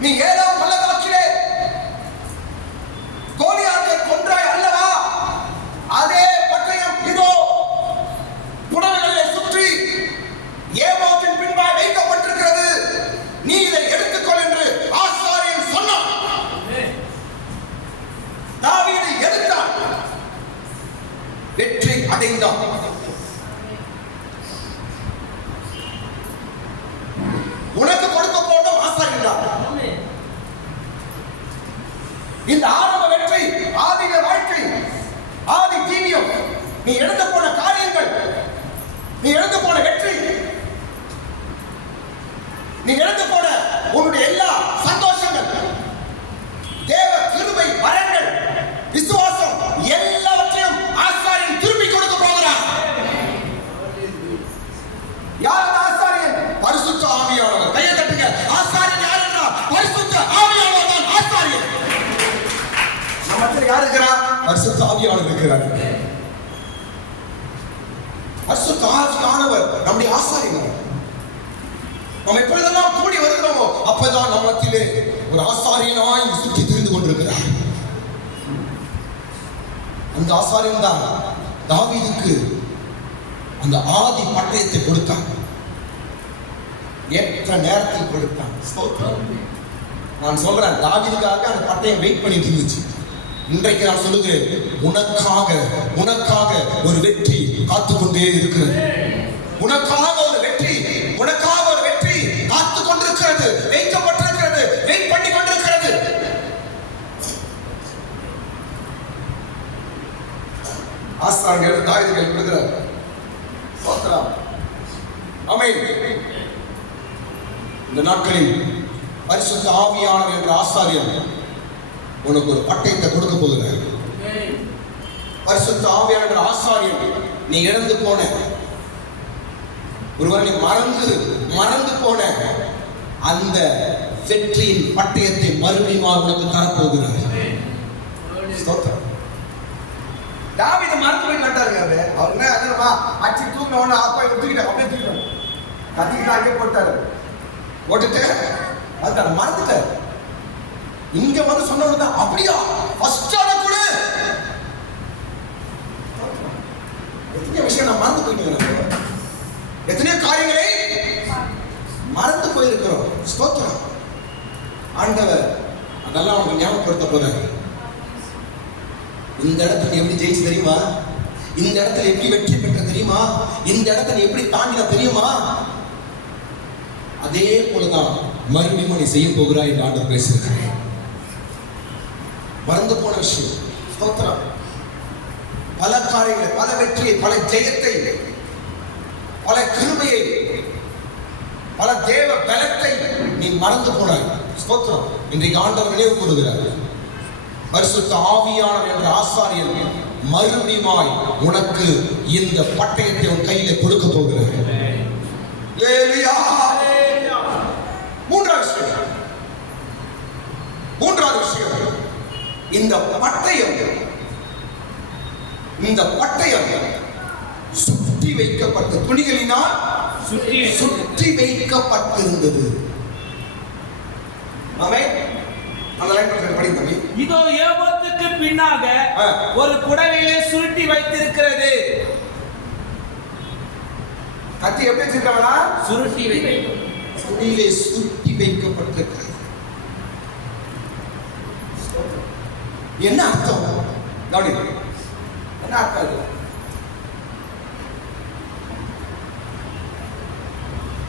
நீ 7ஆம் பள்ளத்தாக்கிலே கோலியாத்தை கொன்றாய் அல்லவா? அதே பட்டயம் இதோ புடவைகளை சுற்றி ஏமாற்றின் பின்பாய் வைக்கப்பட்டிருக்கிறது, நீ இதை எடுத்துக்கொள் என்று ஆசாரியன் சொன்னான். தாவீது எடுத்தான், வெற்றி அடைந்தான். உனக்கு கொடுக்க போதும் ஆசாரியன் தான். இந்த ஆரம்ப வெற்றி, ஆதிக வாழ்க்கை, ஆதி ஜீவியம், நீ எழுந்து போன காரியங்கள், நீ எழுந்து போன வெற்றி, நீ எழுந்து போன உன்னுடைய எல்லா சந்தோஷங்கள், தேவ கிருபை, வரங்கள், விசுவாசம் எல்லாவற்றையும் ஆசாரியன் திருப்பி கொடுக்க போகிறார். யார் அந்த ஆசாரியன்? பரிசுத்த ஆவியானவர். கையை தட்டுங்க. ஆசாரியன் யார் என்றால் பரிசுத்த ஆவியானவர் தான் ஆசாரியன். நம்மத்தில் யார் இருக்கிறார்? பரிசுத்த ஆவியானவர் இருக்கிறார். பரிசுத்த ஆவியானவர் நம்முடைய ஆசாரியன். நம்ம எப்பொழுதெல்லாம் கூடி வருகிறோமோ அப்பதான் நம்மத்திலே ஒரு ஆசாரியனாய் சுற்றி திரிந்து கொண்டிருக்கிறார். அந்த ஆசாரியன் தான் தாவீதுக்கு அந்த ஆதி பட்டயத்தை கொடுத்தான், ஏற்ற நேரத்தில் கொடுத்தான். நான் சொல்றேன், தாவீதுக்காக அந்த பட்டயம் வெயிட் பண்ணிட்டு இருந்துச்சு. இன்றைக்கு நான் சொல்லுகிறேன், உனக்காக ஒரு வெற்றி காத்துக்கொண்டே இருக்கிறது. உனக்காக ஒரு வெற்றி காத்துக் கொண்டிருக்கிறது, வைக்கப்பட்டிருக்கிறது, வெயிட் பண்ணி கொண்டிருக்கிறது. ஆசாரியர் தாவீதுக்கு கொடுக்கிறார். ஸ்தோத்திரம். ஆமென். இந்த நாட்களில் பரிசுத்த ஆவியானவர் என்ற ஆசாரியர் உனக்கு ஒரு பட்டயத்தை கொடுக்க போகிறார். பரிசுத்த ஆவியானவர் ஆசாரியர் நீ இழந்து போன, ஒருவர் நீ மறந்து போன அந்த வெற்றியின் பட்டயத்தை மறுபடியும் உனக்கு தரப்போகிறார். தாவீது மறந்து என்னமா அச்சி தூக்கின உடனே அப்பா தூக்கிட்டாங்க, அப்படியே தூக்கிட்டாங்க, கத்திக்கிட்டு அங்கே போட்டாரு, போட்டுட்டு அதுக்கான மறந்துட்டாரு. இங்க வந்து சொன்னவங்க தான் அப்படியா ஃபர்ஸ்ட் ஆட கூட எத்தனையோ விஷயம் நான் மறந்து போயிட்டேன், எத்தனையோ காரியங்களை மறந்து போயிருக்கிறோம். ஸ்தோத்திரம். ஆண்டவர் அதெல்லாம் அவங்க ஞாபகப்படுத்த போறாரு. இந்த இடத்துல எப்படி ஜெயிச்சு தெரியுமா, இந்த இடத்துல எப்படி வெற்றி பெற்ற தெரியுமா, இந்த இடத்துல எப்படி தாண்டின தெரியுமா, அதே போலதான் மறுபடியும் நீ செய்ய போகிறாய் என்று ஆண்டவர் பேசுகிறார். மறந்து போன விஷயம். ஸ்தோத்திரம். பல காரியங்களை, பல வெற்றியை, பல ஜெயத்தை, பல கிருபையை, பல தேவ பலத்தை நீ மறந்து போனாய். ஸ்தோத்திரம். இன்றைக்கு ஆண்டவர் நினைவு கூறுகிறார். பரிசுத்த ஆவியானவர் என்ற ஆசாரியர் மறுபடியுமாய் உனக்கு இந்த பட்டயத்தை உன் கையில கொடுக்க போகிறார். ஹல்லேலூயா. மூன்றாவது விஷயம், இந்த பட்டயம் சுற்றி வைக்கப்பட்ட துணிகளினால் சுற்றி வைக்கப்பட்டிருந்தது. ஆமென். படித்தமே, இதோ ஏபோத்துக்கு பின்னாக ஒரு புடவையிலே சுருட்டி வைத்திருக்கிறது. கத்தி எப்படி வச்சிருக்காங்களா? சுருட்டி துணியிலே சுருட்டி வைக்கப்பட்டிருக்கிறது. என்ன அர்த்தம்? கவனிங்க, என்ன அர்த்தம் இது?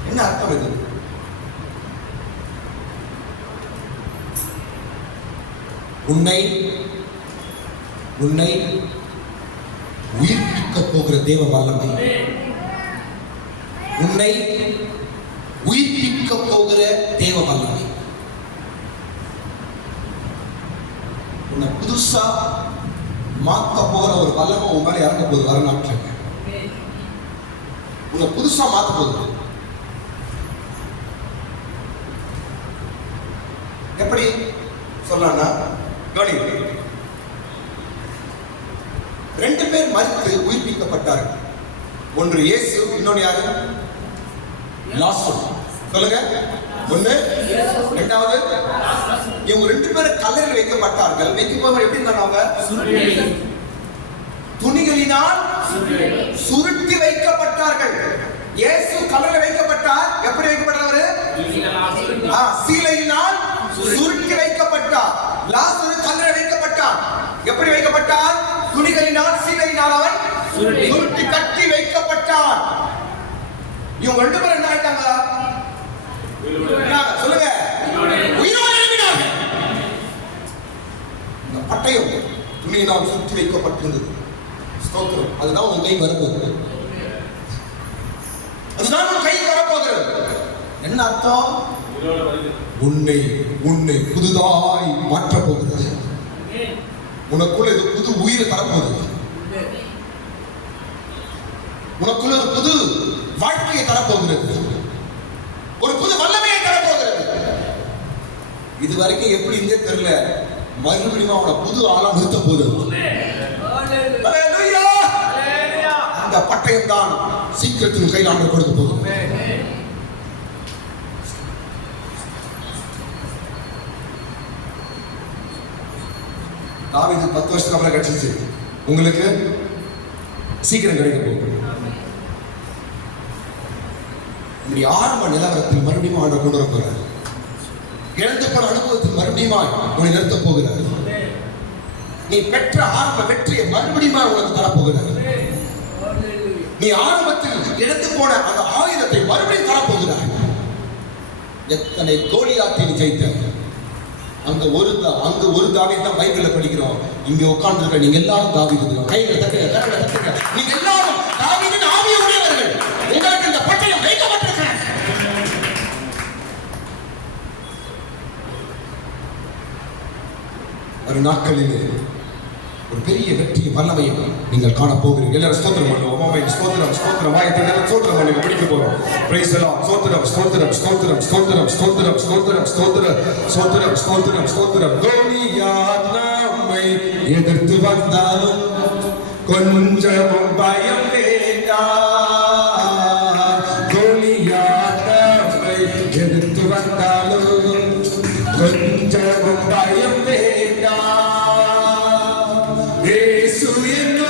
என்ன அர்த்தம் இது? உன்னை உயிர்ப்பிக்க போகிற தேவ வல்லமை, உன்னை உயிர்ப்பிக்க போகிற தேவ வல்லமை, உன்னை புதுசா மாத்த போகிற ஒரு வல்லமை உன் மேல இறங்க போகுது. வர நாட்கள் உன்னை புதுசா மாத்த போகுது. எப்படி சொல்லலாம்னா, ரெண்டு பேர் மரித்து உயிர்ப்பிக்கப்பட்டார்கள். ஒன்று இயேசு, இன்னொன்று யாரு? லாசரு. சொல்லுங்க. ஒன்று, இரண்டாவது. இவங்க ரெண்டு பேரும் கல்லறையில் வைக்கப்பட்டார்கள். வைக்கப்பட்டவங்க எப்படி இருந்தாங்க? துணிகளினால் சுருட்டி வைக்கப்பட்டார்கள். இயேசு கல்லறையில் வைக்கப்பட்டார். எப்படி வைக்கப்பட்டவர்? சீலையினால் சுருட்டி வைக்கப்பட்டார். லாசரு கல்லறையில் வைக்கப்பட்டார். எப்படி வைக்கப்பட்டார்? துணிகளினால், சீலையினால் அவன் சுருட்டி கட்டி வைக்கப்பட்டார். இவங்க ரெண்டு பேரும் என்ன ஆயிட்டாங்க? சொல்லுங்க. உயிரோடு எழுப்பினார்கள். இந்த பட்டயம் துணியினால் சுருட்டி வைக்கப்பட்டிருந்தது. ஸ்தோத்திரம். அதுதான் உன் கை வரப்போகுது. அதுதான் உன் கை வரப்போகிறது. என்ன அர்த்தம்? உன்னை புதுதாய் மாற்றப் போகிறது. உனக்குள்ள இது புது உயிரை தரப்போகுது. உனக்குள்ள ஒரு புது வாழ்க்கையை தரப்போகிறது. ஒரு புது வல்லமையை தரப்போகிறது. இதுவரைக்கும் எப்படி இருந்தே தெரியல. மறுபடியும் அவனை புது ஆளா நிறுத்த போகுது. அந்த பட்டயம் தான் சீக்கிரத்தில் கையில் கொடுக்க போகுது. தாவீது 10 வருஷத்துக்கு அப்புறம் கிடைச்சிச்சு. உங்களுக்கு சீக்கிரம் கிடைக்க போகுது. இப்படி ஆரம்ப நிலவரத்தில் மறுபடியும் ஆண்டவர் கொண்டு வர போகிறார். இழந்து போன அனுபவத்தில் மறுபடியும் உன்னை நிறுத்த போகிறார். நீ பெற்ற ஆரம்ப வெற்றியை மறுபடியும் உனக்கு தரப்போகிறார். நீ ஆரம்பத்தில் இழந்து போன அந்த ஆயுதத்தை மறுபடியும் தரப்போகிறார். எத்தனை கோலியாத்தை நீ ஜெயித்த, அங்க ஒரு தாவீது தான் பைபிள்ல படிக்கிறோம். இங்க உட்கார்ந்து நீங்க எல்லாரும் தாவீது. கைகளை தட்டுங்க. நீங்க எல்லாரும் தாவீதின் ஆவியை உடையவர்கள். உங்களுக்கு இந்த பட்டயம் வைக்கப்பட்டிருக்கிறது. ஒரு நாட்களிலே ஒரு பெரிய வெற்றி வல்லமையை நீங்கள் காண போகிறீர்கள். எல்லாரும் ஸ்தோத்திரம் பண்ணுவோம். ஸ்தோத்திரம் வாயத்தை ஸ்தோத்திரம் பண்ணி முடிக்க போறோம். Praise the Lord. ஸ்தோத்திரம். கோலியாத் நம்மை எதிர்த்து வந்தாலும் கொஞ்சமும் பயம் வேண்டாம். இயேசு என்னும்